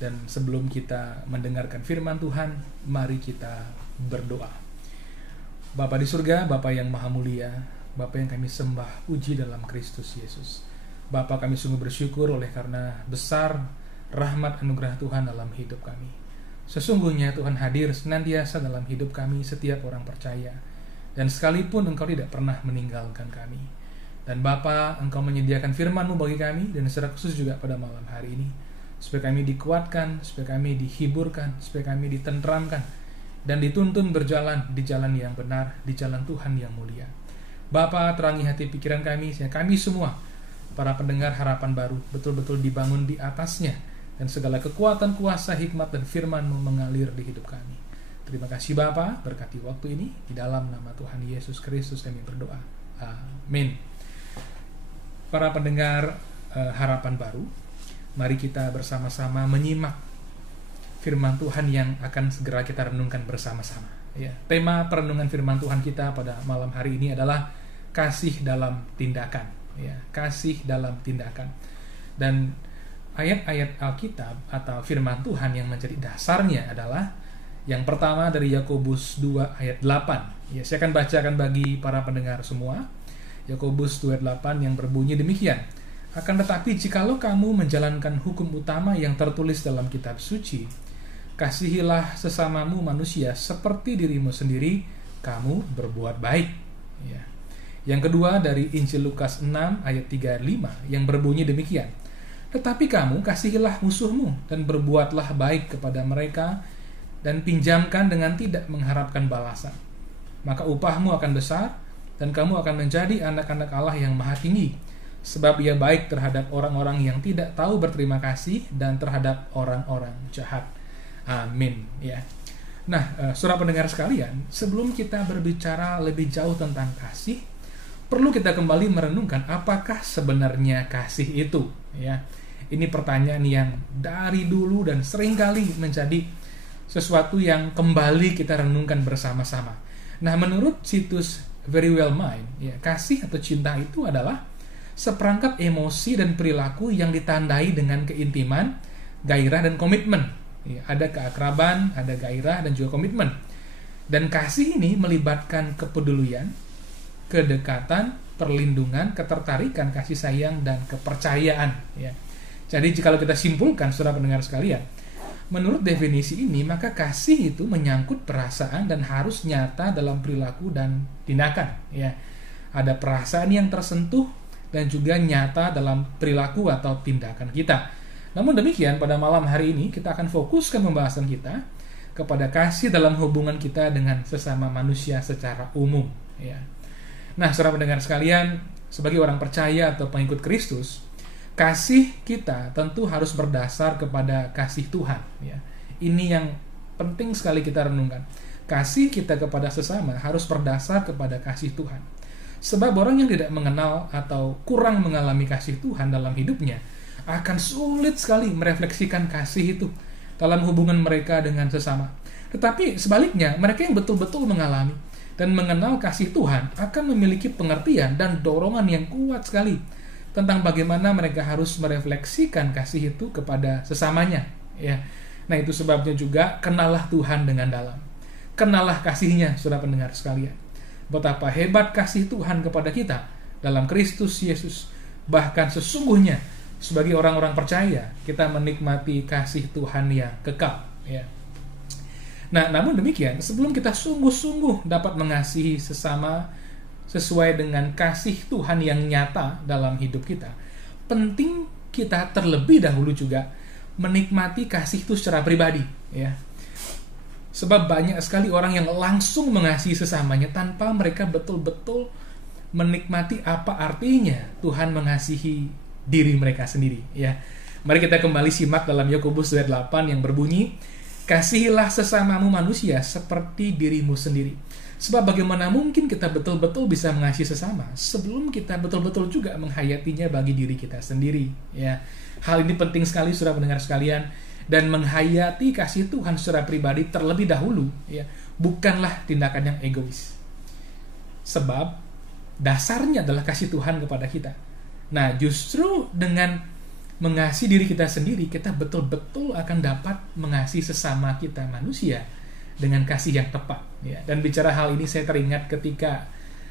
Dan sebelum kita mendengarkan firman Tuhan, mari kita berdoa. Bapa di surga, Bapa yang maha mulia, Bapa yang kami sembah, puji dalam Kristus Yesus. Bapa, kami sungguh bersyukur oleh karena besar rahmat anugerah Tuhan dalam hidup kami. Sesungguhnya Tuhan hadir senantiasa dalam hidup kami setiap orang percaya. Dan sekalipun Engkau tidak pernah meninggalkan kami. Dan Bapa, Engkau menyediakan firman-Mu bagi kami, dan secara khusus juga pada malam hari ini, supaya kami dikuatkan, supaya kami dihiburkan, supaya kami ditenteramkan, dan dituntun berjalan di jalan yang benar, di jalan Tuhan yang mulia. Bapa, terangi hati pikiran kami, sehingga kami semua, para pendengar harapan baru, betul-betul dibangun di atasnya, dan segala kekuatan, kuasa, hikmat, dan firman-Mu mengalir di hidup kami. Terima kasih Bapa, berkati waktu ini, di dalam nama Tuhan Yesus Kristus kami berdoa. Amin. Para pendengar harapan baru, mari kita bersama-sama menyimak firman Tuhan yang akan segera kita renungkan bersama-sama. Ya, tema perenungan firman Tuhan kita pada malam hari ini adalah kasih dalam tindakan. Ya, kasih dalam tindakan. Dan ayat-ayat Alkitab atau firman Tuhan yang menjadi dasarnya adalah yang pertama dari Yakobus 2 ayat 8. Ya, saya akan bacakan bagi para pendengar semua. Yakobus 2 ayat 8 yang berbunyi demikian. Akan tetapi jikalau kamu menjalankan hukum utama yang tertulis dalam kitab suci, kasihilah sesamamu manusia seperti dirimu sendiri, kamu berbuat baik. Ya. Yang kedua dari Injil Lukas 6 ayat 3-5 yang berbunyi demikian. Tetapi kamu kasihilah musuhmu dan berbuatlah baik kepada mereka dan pinjamkan dengan tidak mengharapkan balasan. Maka upahmu akan besar dan kamu akan menjadi anak-anak Allah yang maha tinggi. Sebab ia baik terhadap orang-orang yang tidak tahu berterima kasih dan terhadap orang-orang jahat. Amin. Ya. Nah, saudara pendengar sekalian, sebelum kita berbicara lebih jauh tentang kasih, perlu kita kembali merenungkan apakah sebenarnya kasih itu. Ya, ini pertanyaan yang dari dulu dan seringkali menjadi sesuatu yang kembali kita renungkan bersama-sama. Nah, menurut situs Very Well Mind, ya, kasih atau cinta itu adalah seperangkat emosi dan perilaku yang ditandai dengan keintiman, gairah, dan komitmen. Ya, ada keakraban, ada gairah, dan juga komitmen. Dan kasih ini melibatkan kepedulian, kedekatan, perlindungan, ketertarikan, kasih sayang, dan kepercayaan. Ya. Jadi, jika kita simpulkan, saudara pendengar sekalian, menurut definisi ini, maka kasih itu menyangkut perasaan dan harus nyata dalam perilaku dan tindakan. Ya. Ada perasaan yang tersentuh dan juga nyata dalam perilaku atau tindakan kita. Namun demikian, pada malam hari ini kita akan fokuskan pembahasan kita kepada kasih dalam hubungan kita dengan sesama manusia secara umum. Ya. Nah, saudara pendengar sekalian, sebagai orang percaya atau pengikut Kristus, kasih kita tentu harus berdasar kepada kasih Tuhan. Ya. Ini yang penting sekali kita renungkan. Kasih kita kepada sesama harus berdasar kepada kasih Tuhan. Sebab orang yang tidak mengenal atau kurang mengalami kasih Tuhan dalam hidupnya akan sulit sekali merefleksikan kasih itu dalam hubungan mereka dengan sesama. Tetapi sebaliknya, mereka yang betul-betul mengalami dan mengenal kasih Tuhan akan memiliki pengertian dan dorongan yang kuat sekali tentang bagaimana mereka harus merefleksikan kasih itu kepada sesamanya. Ya. Nah, itu sebabnya juga kenallah Tuhan dengan dalam. Kenallah kasih-Nya, saudara pendengar sekalian. Betapa hebat kasih Tuhan kepada kita dalam Kristus Yesus. Bahkan sesungguhnya sebagai orang-orang percaya, kita menikmati kasih Tuhan yang kekal. Ya. Nah, namun demikian, sebelum kita sungguh-sungguh dapat mengasihi sesama sesuai dengan kasih Tuhan yang nyata dalam hidup kita, penting kita terlebih dahulu juga menikmati kasih itu secara pribadi. Ya. Sebab banyak sekali orang yang langsung mengasihi sesamanya tanpa mereka betul-betul menikmati apa artinya Tuhan mengasihi diri mereka sendiri. Ya. Mari kita kembali simak dalam Yakobus 2 ayat 8 yang berbunyi, kasihilah sesamamu manusia seperti dirimu sendiri. Sebab bagaimana mungkin kita betul-betul bisa mengasihi sesama sebelum kita betul-betul juga menghayatinya bagi diri kita sendiri. Ya. Hal ini penting sekali, saudara pendengar sekalian, dan menghayati kasih Tuhan secara pribadi terlebih dahulu, ya, bukanlah tindakan yang egois. Sebab dasarnya adalah kasih Tuhan kepada kita. Nah, justru dengan mengasihi diri kita sendiri, kita betul-betul akan dapat mengasihi sesama kita manusia dengan kasih yang tepat. Ya. Dan bicara hal ini saya teringat ketika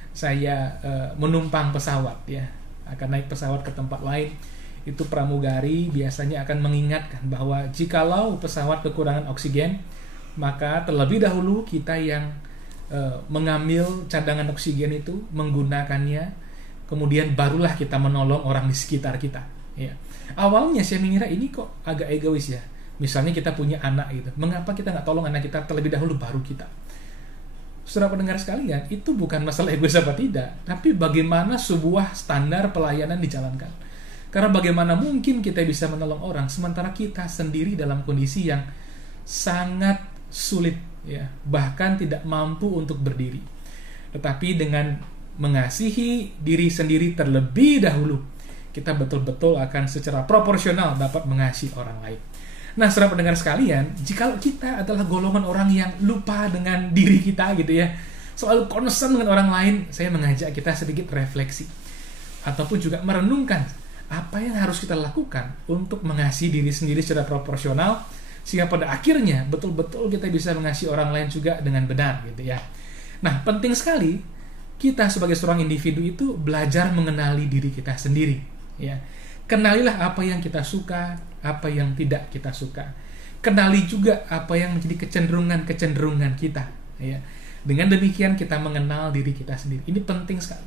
saya menumpang pesawat, ya, akan naik pesawat ke tempat lain. Itu pramugari biasanya akan mengingatkan bahwa jikalau pesawat kekurangan oksigen, maka terlebih dahulu kita yang mengambil cadangan oksigen itu, menggunakannya, kemudian barulah kita menolong orang di sekitar kita. Ya. Awalnya saya mengira ini kok agak egois ya. Misalnya kita punya anak gitu, mengapa kita nggak tolong anak kita terlebih dahulu baru kita? Saudara pendengar sekalian, itu bukan masalah egois apa tidak, tapi bagaimana sebuah standar pelayanan dijalankan. Karena bagaimana mungkin kita bisa menolong orang sementara kita sendiri dalam kondisi yang sangat sulit, ya, bahkan tidak mampu untuk berdiri. Tetapi dengan mengasihi diri sendiri terlebih dahulu, kita betul-betul akan secara proporsional dapat mengasihi orang lain. Nah, saudara pendengar sekalian, jika kita adalah golongan orang yang lupa dengan diri kita gitu ya, selalu concern dengan orang lain, saya mengajak kita sedikit refleksi ataupun juga merenungkan apa yang harus kita lakukan untuk mengasihi diri sendiri secara proporsional, sehingga pada akhirnya betul-betul kita bisa mengasihi orang lain juga dengan benar gitu ya. Nah, penting sekali kita sebagai seorang individu itu belajar mengenali diri kita sendiri, ya. Kenalilah apa yang kita suka, apa yang tidak kita suka. Kenali juga apa yang menjadi kecenderungan kita, ya. Dengan demikian kita mengenal diri kita sendiri. Ini penting sekali.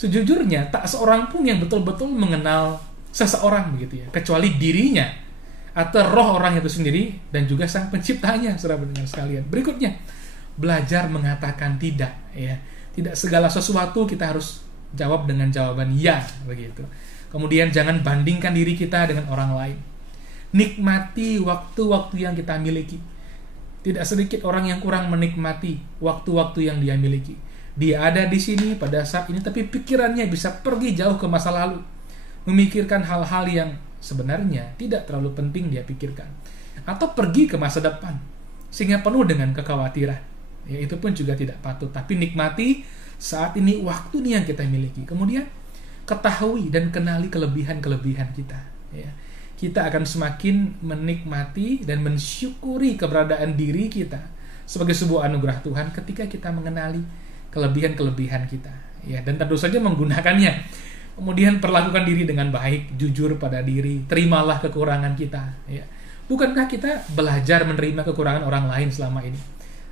Sejujurnya tak seorang pun yang betul-betul mengenal seseorang begitu ya, kecuali dirinya atau roh orang itu sendiri dan juga sang penciptanya, saudara pendengar sekalian. Berikutnya, belajar mengatakan tidak, ya. Tidak segala sesuatu kita harus jawab dengan jawaban ya, begitu. Kemudian jangan bandingkan diri kita dengan orang lain. Nikmati waktu-waktu yang kita miliki. Tidak sedikit orang yang kurang menikmati waktu-waktu yang dia miliki. Dia ada di sini pada saat ini, tapi pikirannya bisa pergi jauh ke masa lalu, memikirkan hal-hal yang sebenarnya tidak terlalu penting dia pikirkan, atau pergi ke masa depan sehingga penuh dengan kekhawatiran. Ya, itu pun juga tidak patut. Tapi nikmati saat ini, waktu ini yang kita miliki. Kemudian ketahui dan kenali kelebihan-kelebihan kita, ya. Kita akan semakin menikmati dan mensyukuri keberadaan diri kita sebagai sebuah anugerah Tuhan ketika kita mengenali kelebihan-kelebihan kita, ya, dan tentu saja menggunakannya. Kemudian perlakukan diri dengan baik, jujur pada diri, terimalah kekurangan kita, ya. Bukankah kita belajar menerima kekurangan orang lain selama ini?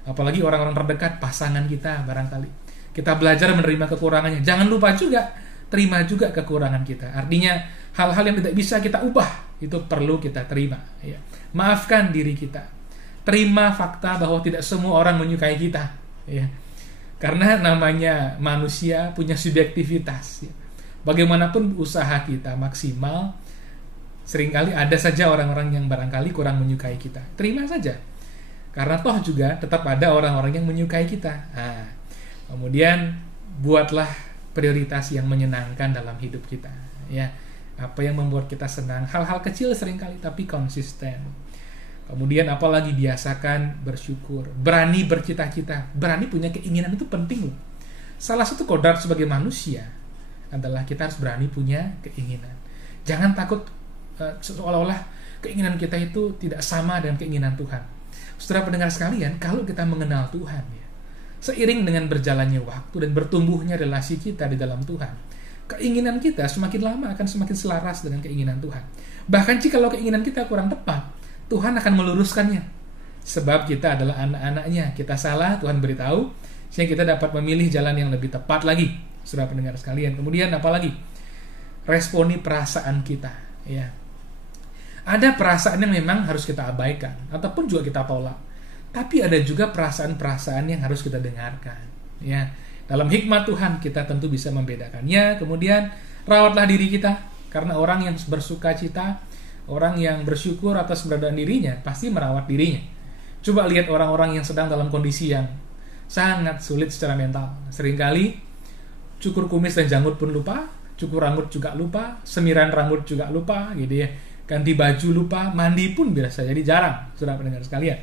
Apalagi orang-orang terdekat, pasangan kita barangkali. Kita belajar menerima kekurangannya. Jangan lupa juga terima juga kekurangan kita. Artinya hal-hal yang tidak bisa kita ubah itu perlu kita terima, ya. Maafkan diri kita. Terima fakta bahwa tidak semua orang menyukai kita, ya. Karena namanya manusia punya subjektivitas, ya. Bagaimanapun usaha kita maksimal, seringkali ada saja orang-orang yang barangkali kurang menyukai kita. Terima saja. Karena toh juga tetap ada orang-orang yang menyukai kita. Nah, kemudian buatlah prioritas yang menyenangkan dalam hidup kita, ya. Apa yang membuat kita senang, hal-hal kecil seringkali tapi konsisten. Kemudian apalagi biasakan bersyukur, berani bercita-cita, berani punya keinginan, itu penting loh. Salah satu kodrat sebagai manusia adalah kita harus berani punya keinginan. Jangan takut seolah-olah keinginan kita itu tidak sama dengan keinginan Tuhan. Saudara pendengar sekalian, kalau kita mengenal Tuhan, ya, seiring dengan berjalannya waktu dan bertumbuhnya relasi kita di dalam Tuhan, keinginan kita semakin lama akan semakin selaras dengan keinginan Tuhan. Bahkan jika keinginan kita kurang tepat, Tuhan akan meluruskannya. Sebab kita adalah anak-anaknya. Kita salah, Tuhan beritahu, sehingga kita dapat memilih jalan yang lebih tepat lagi. Saudara pendengar sekalian. Kemudian apalagi? Responi perasaan kita, ya. Ada perasaan yang memang harus kita abaikan ataupun juga kita tolak. Tapi ada juga perasaan-perasaan yang harus kita dengarkan, ya. Dalam hikmat Tuhan kita tentu bisa membedakannya. Kemudian rawatlah diri kita, karena orang yang bersuka cita, orang yang bersyukur atas keberadaan dirinya pasti merawat dirinya. Coba lihat orang-orang yang sedang dalam kondisi yang sangat sulit secara mental. Seringkali cukur kumis dan janggut pun lupa, cukur rambut juga lupa, semiran rambut juga lupa, gitu ya. Ganti baju lupa, mandi pun biasa jadi jarang, saudara pendengar sekalian.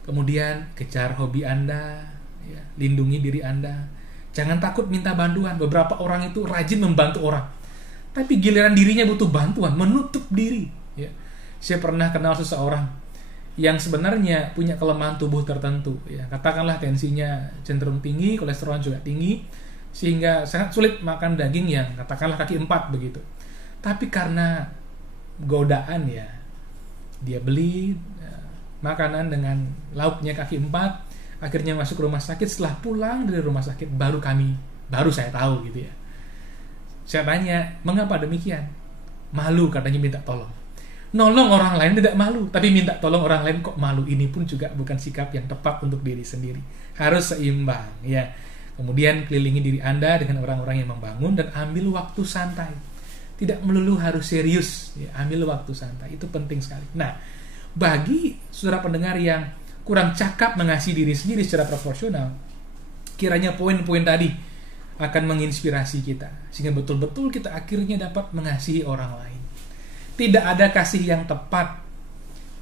Kemudian kejar hobi Anda, ya, lindungi diri Anda. Jangan takut minta bantuan. Beberapa orang itu rajin membantu orang, Tapi giliran dirinya butuh bantuan, menutup diri. Ya. Saya pernah kenal seseorang yang sebenarnya punya kelemahan tubuh tertentu. Ya. Katakanlah tensinya cenderung tinggi, kolesterol juga tinggi, sehingga sangat sulit makan daging yang katakanlah kaki 4 begitu. Tapi karena godaan ya, dia beli makanan dengan lauknya kaki 4, akhirnya masuk rumah sakit. Setelah pulang dari rumah sakit baru saya tahu gitu ya. Saya tanya, mengapa demikian? Malu katanya, minta tolong. Nolong orang lain tidak malu, tapi minta tolong orang lain kok malu. Ini pun juga bukan sikap yang tepat untuk diri sendiri. Harus seimbang ya. Kemudian kelilingi diri Anda dengan orang-orang yang membangun dan ambil waktu santai. Tidak melulu harus serius ya, ambil waktu santai. Itu penting sekali. Nah, bagi saudara pendengar yang kurang cakap mengasihi diri sendiri secara proporsional, kiranya poin-poin tadi akan menginspirasi kita, sehingga betul-betul kita akhirnya dapat mengasihi orang lain. Tidak ada kasih yang tepat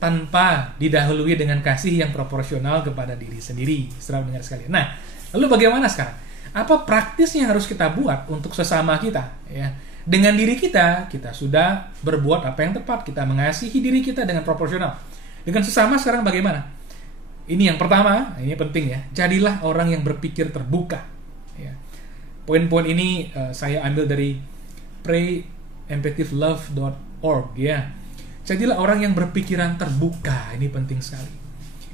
tanpa didahului dengan kasih yang proporsional kepada diri sendiri, saudara pendengar sekalian. Nah, lalu bagaimana sekarang? Apa praktisnya yang harus kita buat untuk sesama kita? Ya, dengan diri kita sudah berbuat apa yang tepat. Kita mengasihi diri kita dengan proporsional. Dengan sesama sekarang bagaimana? Ini yang pertama, ini penting ya. Jadilah orang yang berpikir terbuka. Ya. Poin-poin ini saya ambil dari prayempathyLove.org ya. Jadilah orang yang berpikiran terbuka. Ini penting sekali.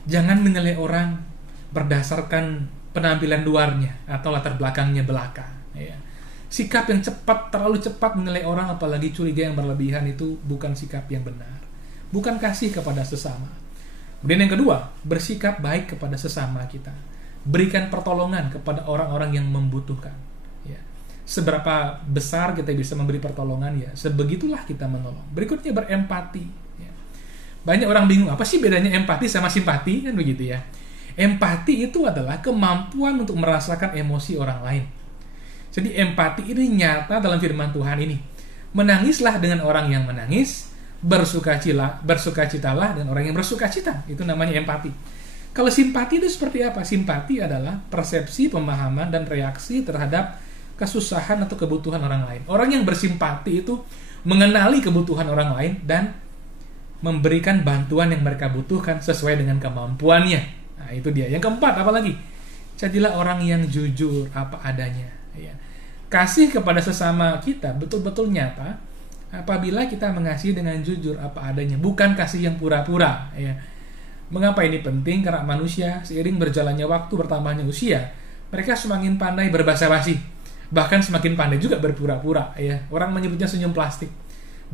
Jangan menilai orang berdasarkan penampilan luarnya atau latar belakangnya belaka. Ya. Sikap yang terlalu cepat menilai orang, apalagi curiga yang berlebihan, itu bukan sikap yang benar. Bukan kasih kepada sesama. Kemudian yang kedua, bersikap baik kepada sesama kita. Berikan pertolongan kepada orang-orang yang membutuhkan. Ya. Seberapa besar kita bisa memberi pertolongan, ya sebegitulah kita menolong. Berikutnya, berempati. Ya. Banyak orang bingung, apa sih bedanya empati sama simpati? Kan begitu ya. Empati itu adalah kemampuan untuk merasakan emosi orang lain. Jadi empati ini nyata dalam firman Tuhan ini. Menangislah dengan orang yang menangis, bersukacitalah dengan orang yang bersukacita. Itu namanya empati. Kalau simpati itu seperti apa? Simpati adalah persepsi, pemahaman, dan reaksi terhadap kesusahan atau kebutuhan orang lain. Orang yang bersimpati itu mengenali kebutuhan orang lain dan memberikan bantuan yang mereka butuhkan sesuai dengan kemampuannya. Nah, itu dia. Yang keempat, apalagi? Jadilah orang yang jujur apa adanya. Ya. Kasih kepada sesama kita betul-betul nyata apabila kita mengasihi dengan jujur apa adanya, bukan kasih yang pura-pura. Ya. Mengapa ini penting? Karena manusia seiring berjalannya waktu, bertambahnya usia, mereka semakin pandai berbasa-basi, bahkan semakin pandai juga berpura-pura. Ya. Orang menyebutnya senyum plastik.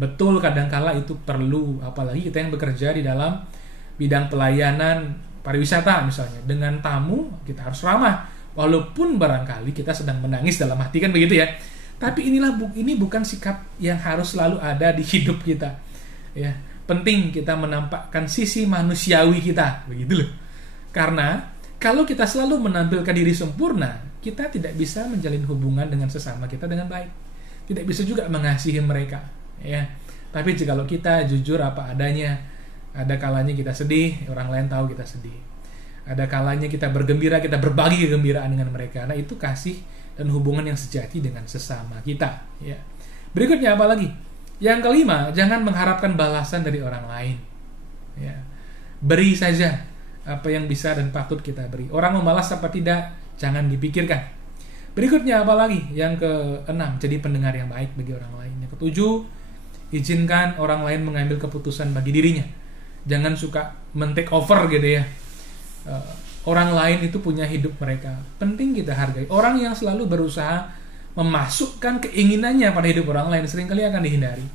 Betul, kadangkala itu perlu, apalagi kita yang bekerja di dalam bidang pelayanan pariwisata misalnya. Dengan tamu kita harus ramah, walaupun barangkali kita sedang menangis dalam hati, kan begitu ya. Tapi ini bukan sikap yang harus selalu ada di hidup kita. Ya, penting kita menampakkan sisi manusiawi kita, begitu loh. Karena kalau kita selalu menampilkan diri sempurna, kita tidak bisa menjalin hubungan dengan sesama kita dengan baik. Tidak bisa juga mengasihi mereka, ya. Tapi jikalau kita jujur apa adanya, ada kalanya kita sedih, orang lain tahu kita sedih. Ada kalanya kita bergembira, kita berbagi kegembiraan dengan mereka. Nah, itu kasih dan hubungan yang sejati dengan sesama kita. Ya. Berikutnya apa lagi? Yang kelima, jangan mengharapkan balasan dari orang lain. Ya. Beri saja apa yang bisa dan patut kita beri. Orang membalas apa tidak, jangan dipikirkan. Berikutnya apa lagi? Yang keenam, jadi pendengar yang baik bagi orang lain. Yang ketujuh, izinkan orang lain mengambil keputusan bagi dirinya. Jangan suka men-take over gitu ya. Orang lain itu punya hidup mereka. Penting kita hargai. Orang yang selalu berusaha memasukkan keinginannya pada hidup orang lain seringkali akan dihindari.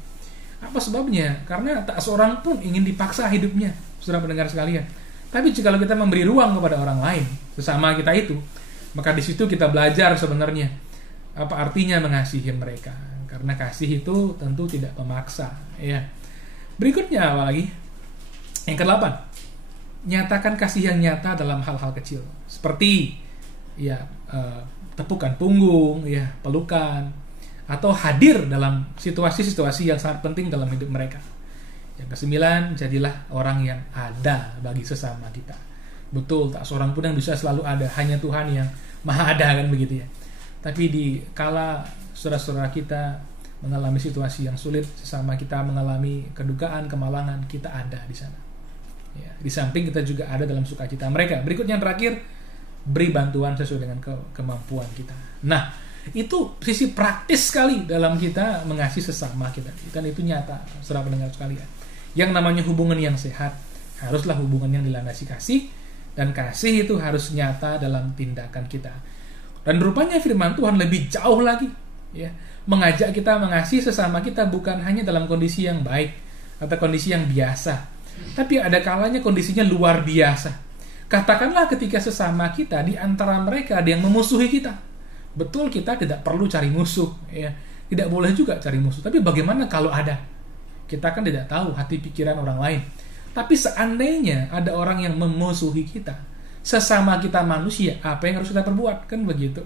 Apa sebabnya? Karena tak seorang pun ingin dipaksa hidupnya, saudara pendengar sekalian. Tapi jika kita memberi ruang kepada orang lain, sesama kita itu, maka di situ kita belajar sebenarnya apa artinya mengasihi mereka. Karena kasih itu tentu tidak memaksa. Ya. Berikutnya apa lagi? Yang ke-8. Nyatakan kasih yang nyata dalam hal-hal kecil, seperti ya tepukan punggung, ya pelukan, atau hadir dalam situasi-situasi yang sangat penting dalam hidup mereka. Yang ke-9, jadilah orang yang ada bagi sesama kita. Betul, tak seorang pun yang bisa selalu ada, hanya Tuhan yang maha ada, kan begitu ya. Tapi di kala saudara-saudara kita mengalami situasi yang sulit, sesama kita mengalami kedukaan, kemalangan, kita ada di sana. Ya, di samping kita juga ada dalam sukacita mereka. Berikutnya yang terakhir, beri bantuan sesuai dengan kemampuan kita. Nah, itu sisi praktis sekali dalam kita mengasihi sesama kita. Dan itu nyata, saudara pendengar sekalian. Yang namanya hubungan yang sehat haruslah hubungan yang dilandasi kasih, dan kasih itu harus nyata dalam tindakan kita. Dan rupanya firman Tuhan lebih jauh lagi, ya, mengajak kita mengasihi sesama kita bukan hanya dalam kondisi yang baik atau kondisi yang biasa, tapi ada kalanya kondisinya luar biasa. Katakanlah ketika sesama kita, di antara mereka ada yang memusuhi kita. Betul, kita tidak perlu cari musuh, ya, tidak boleh juga cari musuh. Tapi bagaimana kalau ada? Kita kan tidak tahu hati pikiran orang lain. Tapi seandainya ada orang yang memusuhi kita, sesama kita manusia, apa yang harus kita perbuat? Kan begitu.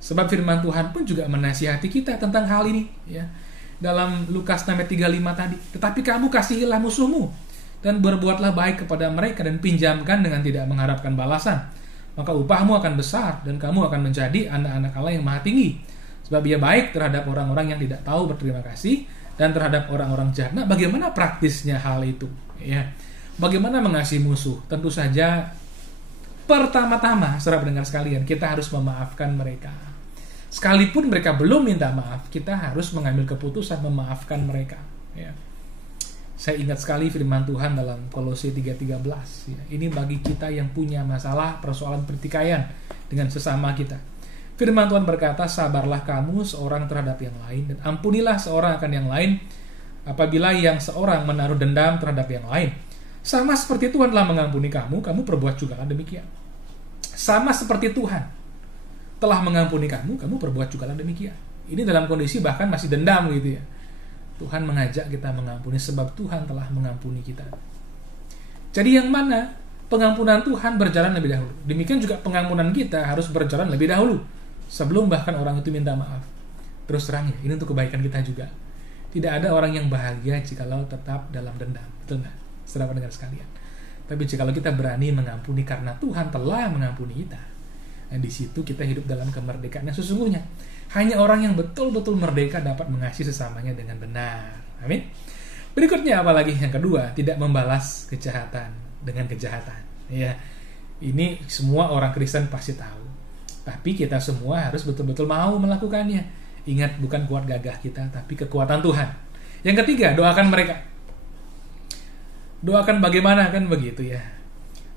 Sebab firman Tuhan pun juga menasihati kita tentang hal ini, ya. Dalam Lukas 6:35 tadi, tetapi kamu kasihilah musuhmu dan berbuatlah baik kepada mereka dan pinjamkan dengan tidak mengharapkan balasan. Maka upahmu akan besar dan kamu akan menjadi anak-anak Allah yang maha tinggi. Sebab ia baik terhadap orang-orang yang tidak tahu berterima kasih dan terhadap orang-orang jahat. Nah, bagaimana praktisnya hal itu? Ya, bagaimana mengasihi musuh? Tentu saja pertama-tama, saudara pendengar sekalian, kita harus memaafkan mereka. Sekalipun mereka belum minta maaf, kita harus mengambil keputusan memaafkan mereka. Ya. Saya ingat sekali firman Tuhan dalam Kolose 3:13. Ya. Ini bagi kita yang punya masalah persoalan pertikaian dengan sesama kita. Firman Tuhan berkata, sabarlah kamu seorang terhadap yang lain dan ampunilah seorang akan yang lain apabila yang seorang menaruh dendam terhadap yang lain. Sama seperti Tuhan telah mengampuni kamu, kamu perbuat juga demikian. Sama seperti Tuhan telah mengampuni kamu, kamu perbuat juga demikian. Ini dalam kondisi bahkan masih dendam gitu ya. Tuhan mengajak kita mengampuni sebab Tuhan telah mengampuni kita. Jadi yang mana? Pengampunan Tuhan berjalan lebih dahulu. Demikian juga pengampunan kita harus berjalan lebih dahulu, sebelum bahkan orang itu minta maaf. Terus terang ya, ini untuk kebaikan kita juga. Tidak ada orang yang bahagia jikalau tetap dalam dendam. Betul nggak? Saudara pendengar sekalian. Tapi jikalau kita berani mengampuni karena Tuhan telah mengampuni kita, nah di situ kita hidup dalam kemerdekaan yang sesungguhnya. Hanya orang yang betul-betul merdeka dapat mengasihi sesamanya dengan benar. Amin. Berikutnya apalagi yang kedua, tidak membalas kejahatan dengan kejahatan. Ya, ini semua orang Kristen pasti tahu. Tapi kita semua harus betul-betul mau melakukannya. Ingat, bukan kuat gagah kita, tapi kekuatan Tuhan. Yang ketiga, doakan mereka. Doakan bagaimana, kan begitu ya.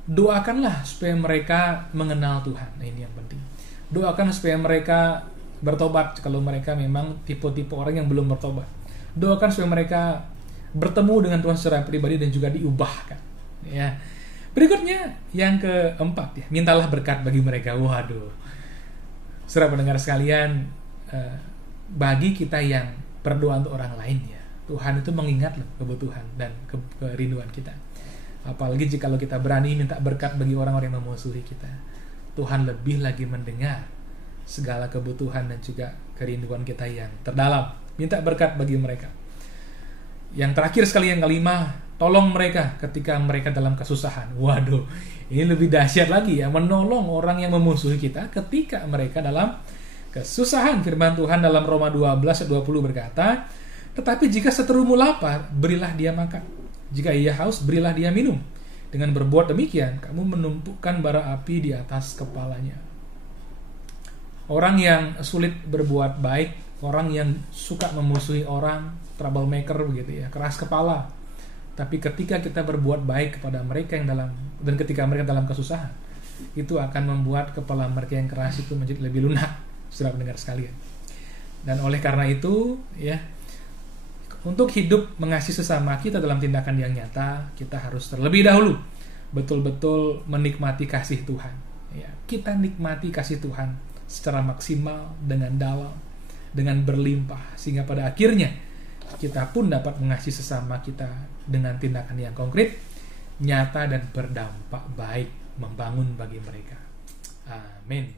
Doakanlah supaya mereka mengenal Tuhan. Nah, ini yang penting. Doakan supaya mereka bertobat kalau mereka memang tipe-tipe orang yang belum bertobat. Doakan supaya mereka bertemu dengan Tuhan secara pribadi dan juga diubahkan. Ya. Berikutnya yang keempat ya, mintalah berkat bagi mereka. Waduh. Saudara pendengar sekalian, bagi kita yang berdoa untuk orang lain ya, Tuhan itu mengingat loh kebutuhan dan kerinduan kita. Apalagi jika kita berani minta berkat bagi orang-orang yang memusuhi kita. Tuhan lebih lagi mendengar segala kebutuhan dan juga kerinduan kita yang terdalam. Minta berkat bagi mereka. Yang terakhir sekali, yang kelima, tolong mereka ketika mereka dalam kesusahan. Waduh, ini lebih dahsyat lagi ya, menolong orang yang memusuhi kita ketika mereka dalam kesusahan. Firman Tuhan dalam Roma 12:20 berkata, tetapi jika seterumu lapar, berilah dia makan. Jika ia haus, berilah dia minum. Dengan berbuat demikian, kamu menumpukkan bara api di atas kepalanya. Orang yang sulit berbuat baik, orang yang suka memusuhi orang, troublemaker begitu ya, keras kepala. Tapi ketika kita berbuat baik kepada mereka yang dan ketika mereka dalam kesusahan, itu akan membuat kepala mereka yang keras itu menjadi lebih lunak, saudara pendengar sekalian. Dan oleh karena itu, ya, untuk hidup mengasihi sesama kita dalam tindakan yang nyata, kita harus terlebih dahulu betul-betul menikmati kasih Tuhan. Ya, kita nikmati kasih Tuhan secara maksimal, dengan dalam, dengan berlimpah, sehingga pada akhirnya kita pun dapat mengasihi sesama kita dengan tindakan yang konkret, nyata dan berdampak baik, membangun bagi mereka. Amin.